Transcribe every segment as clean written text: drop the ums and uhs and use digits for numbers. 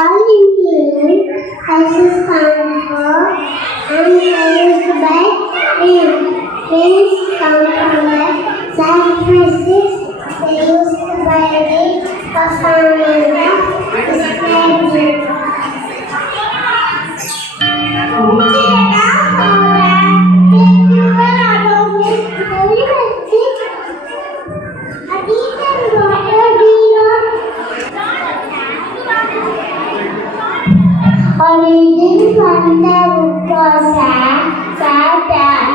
All Indian houses come for and raised by rain. Rains come from the sacrifices they used to buy rain for farmers. Origin from the book was sad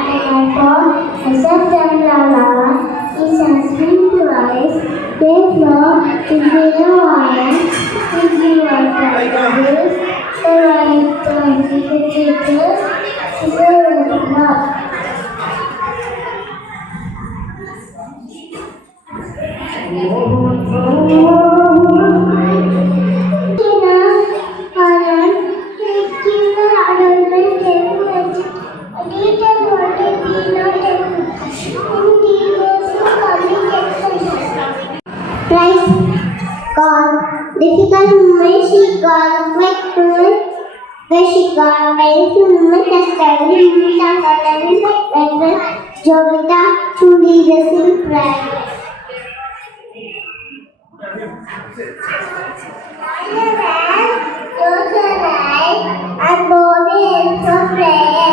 therefore except umbrella is a spring twice, therefore if we know water, if we water bubbles, the right teachers is a love. Difficult moment she got, quick moment where she got, painful moment, a staggering moment, and a living like Jovita to lead us in prayer. Close your eyes and body is for prayer.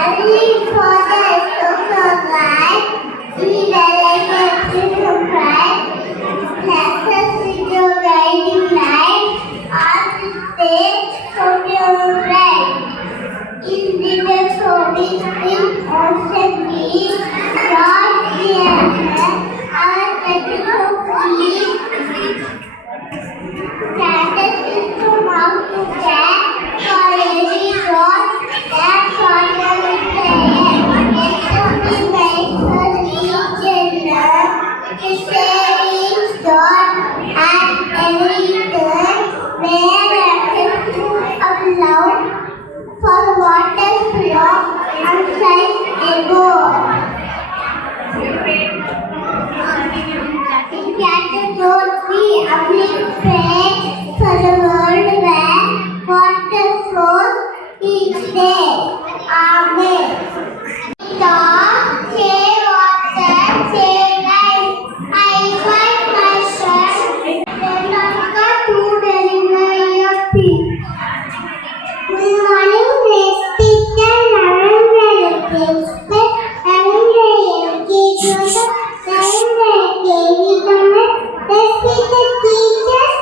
Every father close your eyes, he delegates to cry. Bless with your guiding light, all the day from your right. In the holy spring, ocean beach, Lord the answer, our technical fleet. Candles is to mouth to care, for every road, that father will pray. Let us be thankful, each other, to say God at every turn, where a of love for water flow and shine above. Don't be uplift prayer for the world where water flows each day. Amen. Dog, save water, save life. I invite my son, Renata, to deliver your peace. Good morning, respected relatives. Respected teachers,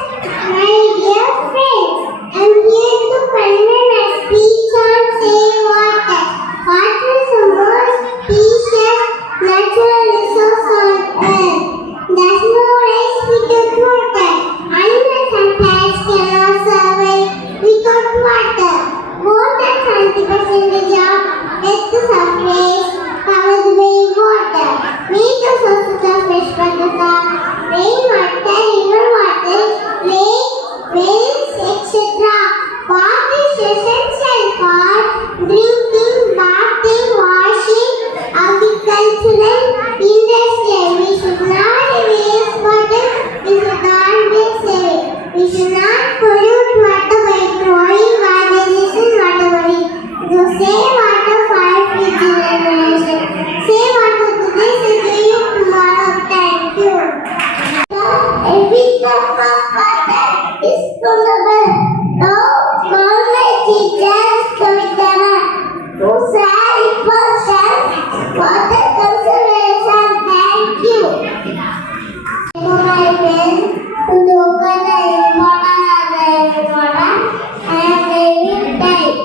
my dear friends. I'm here to convey my speech on save water. Water is the most precious natural resource on earth. There's no life without water. Animals and plants cannot survive without water. More than 70% of Earth's surface covered by water. Major sources of fresh water are rainwater, river water, lakes, wells, etc. Water is essential for drinking, bathing, washing, agricultural, industrial. We should not waste water. We should not waste it. We should not pollute water by throwing garbage in waterways. So save water for future generations. Save water today, save it tomorrow. Thank you. Every drop of water is valuable. Now, call my teachers together to share importance water conservation. Thank you. My friends, to look at the importance of the water and saving time.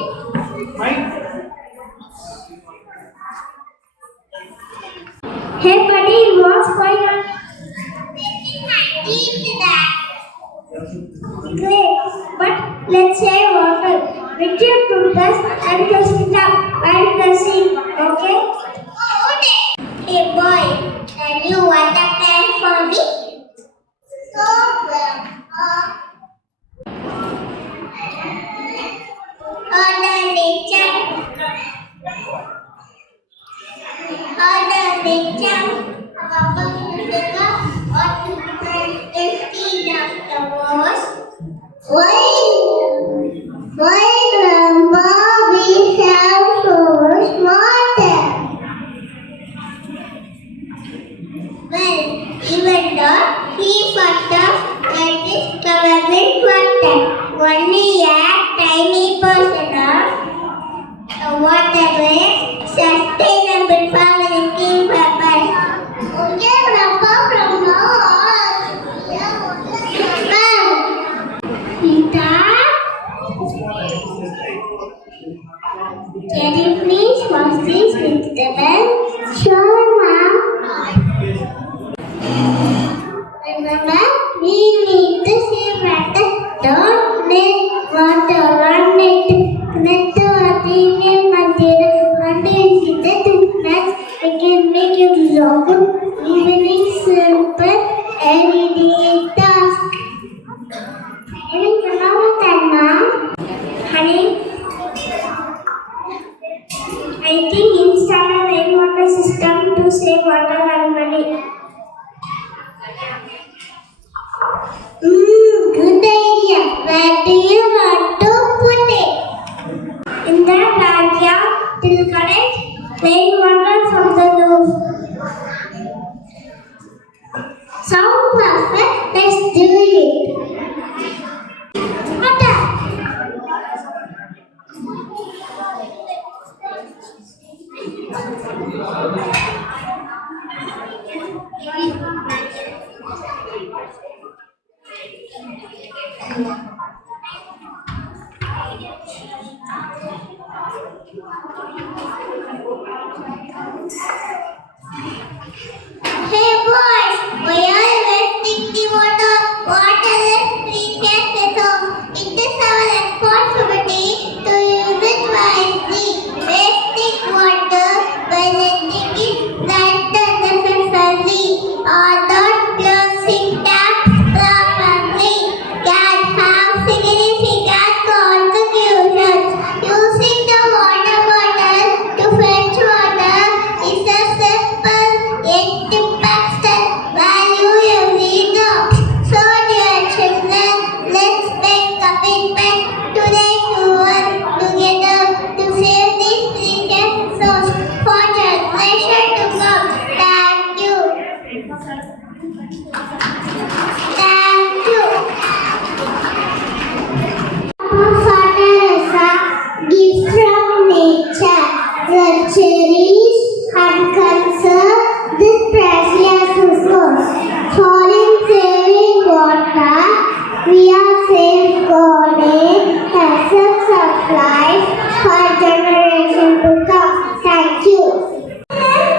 Hey buddy, what's going on? Great, but let's save water. D.G.PUDUR and Josita while dressing, okay? Hey boy, can you water plant for me? So order nature. Order nature. What instead of the was? Why? Only a tiny portion of water is sustainable for drinking purpose. Okay, Brahma, can you please wash this vegetable? Sure, ma'am. Remember, we need to save water. Don't need water. One need connect to our premium material and visit the toothpaste. We can make it longer, evening simple, everyday task. Any problem with that, ma'am? Honey? I think install a rainwater system to save water and money. Good idea. Where do you want to put it? In the backyard till collect rainwater from the roof. Sound perfect. Let's do it. Water. Hey boys, why are you wasting the water? Water is precious resource. It is our responsibility to use it wisely. Wasting water by letting it right unnecessarily or not closing taps properly can have significant consequences. Using the water bottle to fetch water is a simple yet impactful value every job. So dear children, let's make commitment today to work together to save this precious resource for generation to come. Thank you. Thank you. Water is a gift from nature. Let's cherish and conserve this precious resource. For in saving water, we are safeguarding essence of life for generation to come. Thank you. Thank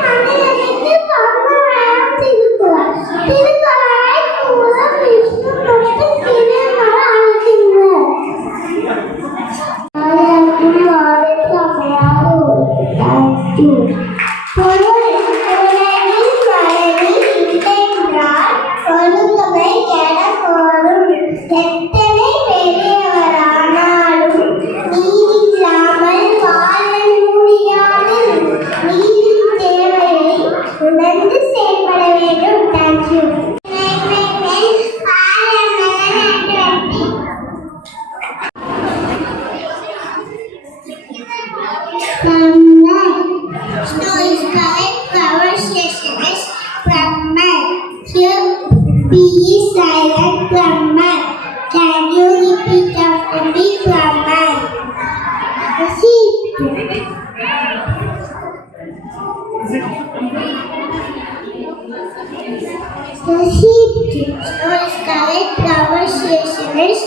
you. Snow is correct. Power station is from man. Here, be silent from man. Can you repeat after me from man? Receipt. Snow is correct. Power station is